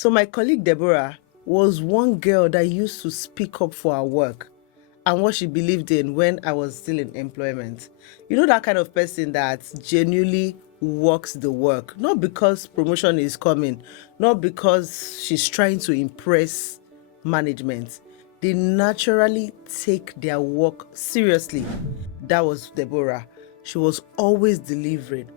So my colleague Deborah was one girl that used to speak up for her work and what she believed in when I was still in employment. You know, that kind of person that genuinely works the work, not because promotion is coming, not because she's trying to impress management. They naturally take their work seriously. That was Deborah. She was always delivering,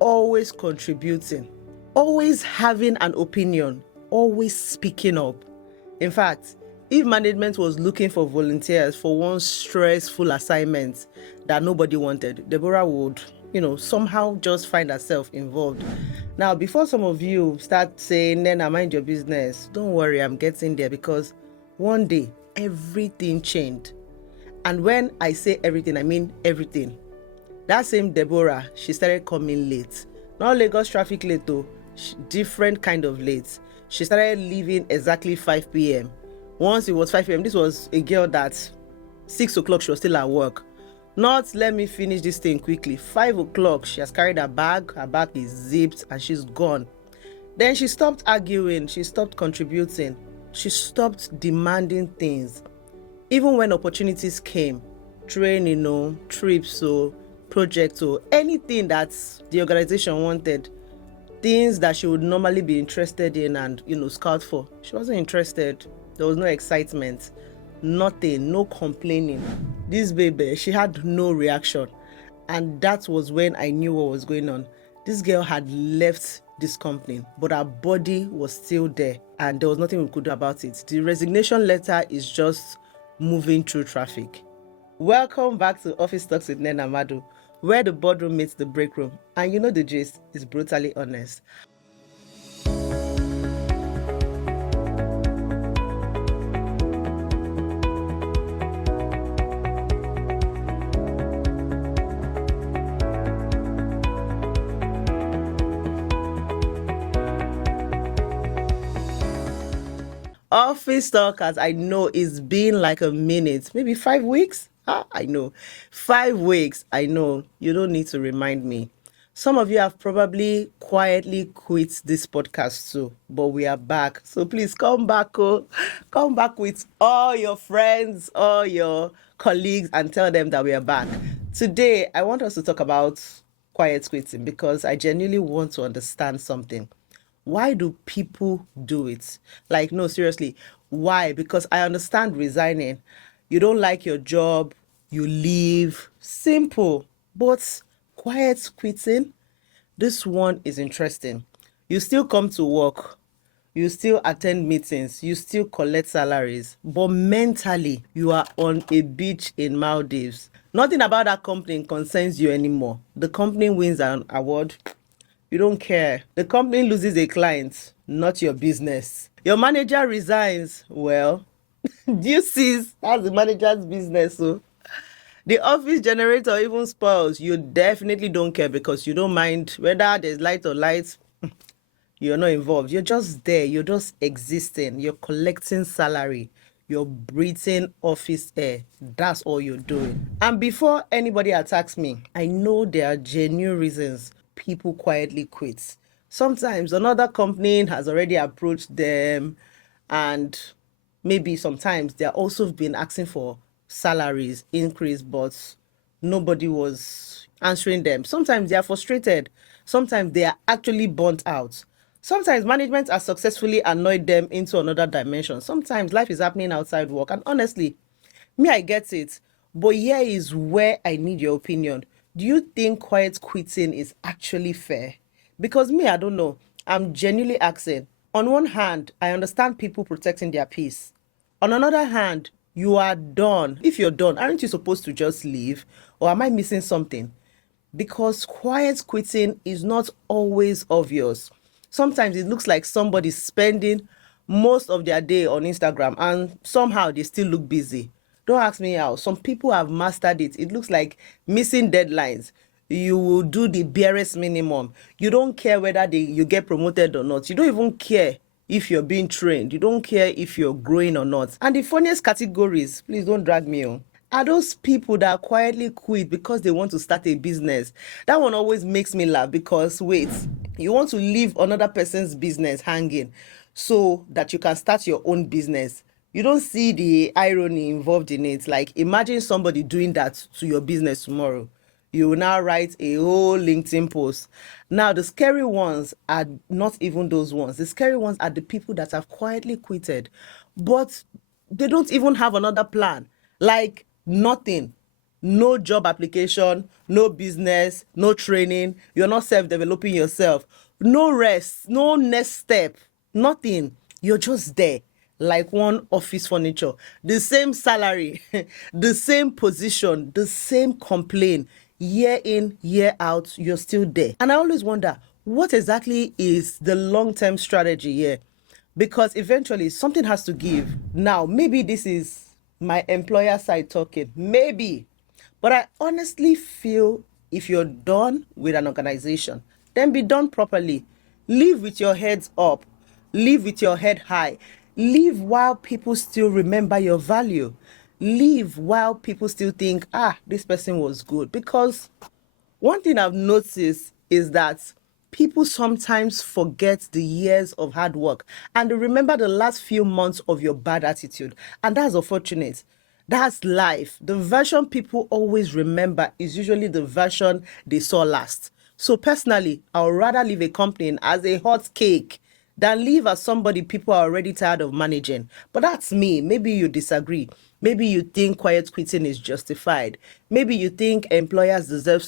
always contributing, always having an opinion, always speaking up. In fact, if management was looking for volunteers for one stressful assignment that nobody wanted, Deborah would, somehow just find herself involved. Now, before some of you start saying, Nnenna, mind your business, don't worry, I'm getting there, because one day everything changed. And when I say everything, I mean everything. That same Deborah, she started coming late. Not Lagos traffic late though, different kind of late. She started leaving exactly 5 p.m. Once it was 5 p.m., this was a girl that 6 o'clock she was still at work. Not let me finish this thing quickly. 5 o'clock, she has carried her bag is zipped and she's gone. Then she stopped arguing, she stopped contributing, she stopped demanding things. Even when opportunities came, training, trips, projects, anything that the organization wanted, things that she would normally be interested in and, scout for, she wasn't interested. There was no excitement, nothing, no complaining. This baby, she had no reaction. And that was when I knew what was going on. This girl had left this company, but her body was still there and there was nothing we could do about it. The resignation letter is just moving through traffic. Welcome back to Office Talks with Nnenna Madu, where the boardroom meets the break room. And you know the gist is brutally honest. Office Talk, as I know, it's been like a minute, maybe 5 weeks. I know. 5 weeks. I know. You don't need to remind me. Some of you have probably quietly quit this podcast too, but we are back. So please come back. Come back with all your friends, all your colleagues, and tell them that we are back. Today, I want us to talk about quiet quitting because I genuinely want to understand something. Why do people do it? Like, no, seriously, why? Because I understand resigning. You don't like your job, you leave. Simple. But quiet quitting, this one is interesting. You still come to work, you still attend meetings, you still collect salaries, but mentally, you are on a beach in Maldives. Nothing about that company concerns you anymore. The company wins an award, you don't care. The company loses a client, not your business. Your manager resigns, well, do you see? That's the manager's business. So the office generator even spoils, you definitely don't care because you don't mind whether there's light or light. You're not involved. You're just there. You're just existing. You're collecting salary. You're breathing office air. That's all you're doing. And before anybody attacks me, I know there are genuine reasons people quietly quit. Sometimes another company has already approached them, and maybe sometimes they're also been asking for salaries increase, but nobody was answering them. Sometimes they are frustrated. Sometimes they are actually burnt out. Sometimes management has successfully annoyed them into another dimension. Sometimes life is happening outside work. And honestly, me, I get it. But here is where I need your opinion. Do you think quiet quitting is actually fair? Because me, I don't know. I'm genuinely asking. On one hand, I understand people protecting their peace. On another hand, you are done. If you're done, aren't you supposed to just leave? Or am I missing something? Because quiet quitting is not always obvious. Sometimes it looks like somebody's spending most of their day on Instagram and somehow they still look busy. Don't ask me how. Some people have mastered it. It looks like missing deadlines. You will do the barest minimum. You don't care whether you get promoted or not. You don't even care if you're being trained. You don't care if you're growing or not. And the funniest categories, please don't drag me on, are those people that quietly quit because they want to start a business. That one always makes me laugh because, wait, you want to leave another person's business hanging. so that you can start your own business. You don't see the irony involved in it. Like, imagine somebody doing that to your business tomorrow. You will now write a whole LinkedIn post. Now, the scary ones are not even those ones. The scary ones are the people that have quietly quitted, but they don't even have another plan. Like, nothing. No job application, no business, no training. You're not self-developing yourself. No rest, no next step, nothing. You're just there like one office furniture. The same salary, the same position, the same complaint. Year in, year out, you're still there. And I always wonder, what exactly is the long-term strategy here? Because eventually something has to give. Now, maybe this is my employer side talking. Maybe. But I honestly feel if you're done with an organization, then be done properly. Live with your heads up. Live with your head high. Live while people still remember your value. Live while people still think, this person was good. Because one thing I've noticed is that people sometimes forget the years of hard work and they remember the last few months of your bad attitude. And that's unfortunate. That's life. The version people always remember is usually the version they saw last. So personally, I would rather leave a company as a hot cake than leave as somebody people are already tired of managing. But that's me. Maybe you disagree. Maybe you think quiet quitting is justified. Maybe you think employers deserve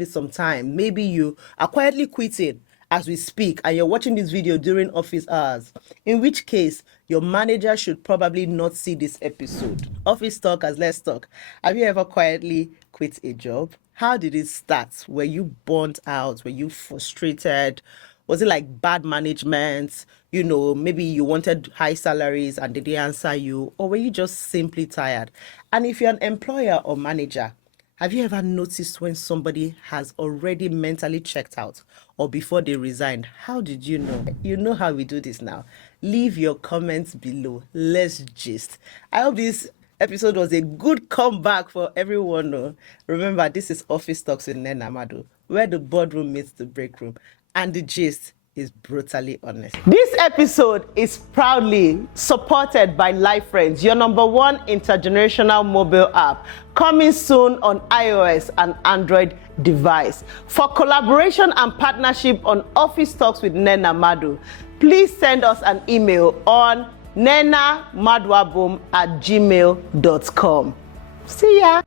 it some time. Maybe you are quietly quitting as we speak and you're watching this video during office hours, in which case your manager should probably not see this episode. Office talkers, let's talk. Have you ever quietly quit a job? How did it start? Were you burnt out? Were you frustrated? Was it like bad management? Maybe you wanted high salaries and they didn't answer you, or were you just simply tired? And if you're an employer or manager, have you ever noticed when somebody has already mentally checked out or before they resigned? How did you know? You know how we do this now. Leave your comments below. Let's gist. I hope this episode was a good comeback for everyone. No? Remember, this is Office Talks with Nnenna Madu, where the boardroom meets the break room and the gist is brutally honest. This episode is proudly supported by Life Friends, your #1 intergenerational mobile app, coming soon on iOS and Android device. For collaboration and partnership on Office Talks with Nnenna Madu, please send us an email on nnennamaduabum@gmail.com. See ya.